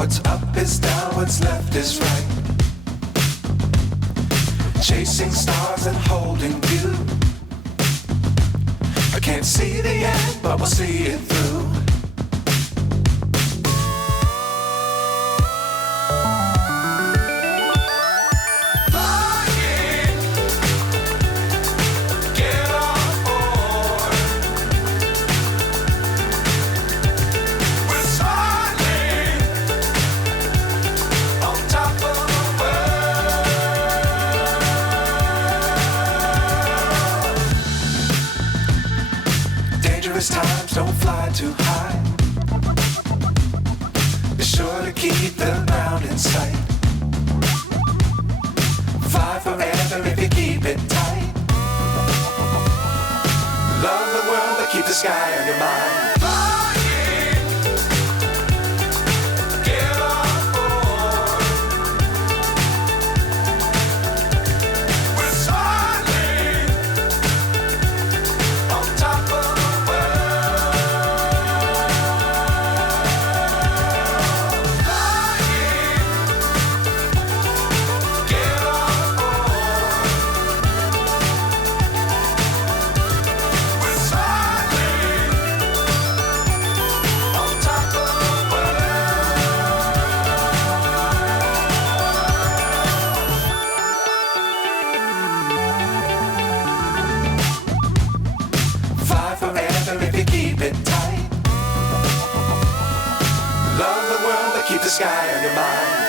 What's up is down, what's left is right. Chasing stars and holding you. I can't see the end, but we'll see it through. Times don't fly too high. Be sure to keep the ground in sight. Fly forever if you keep it tight. Love the world but keep the sky on your mind. If you keep it tight. Love the world but keep the sky on your mind.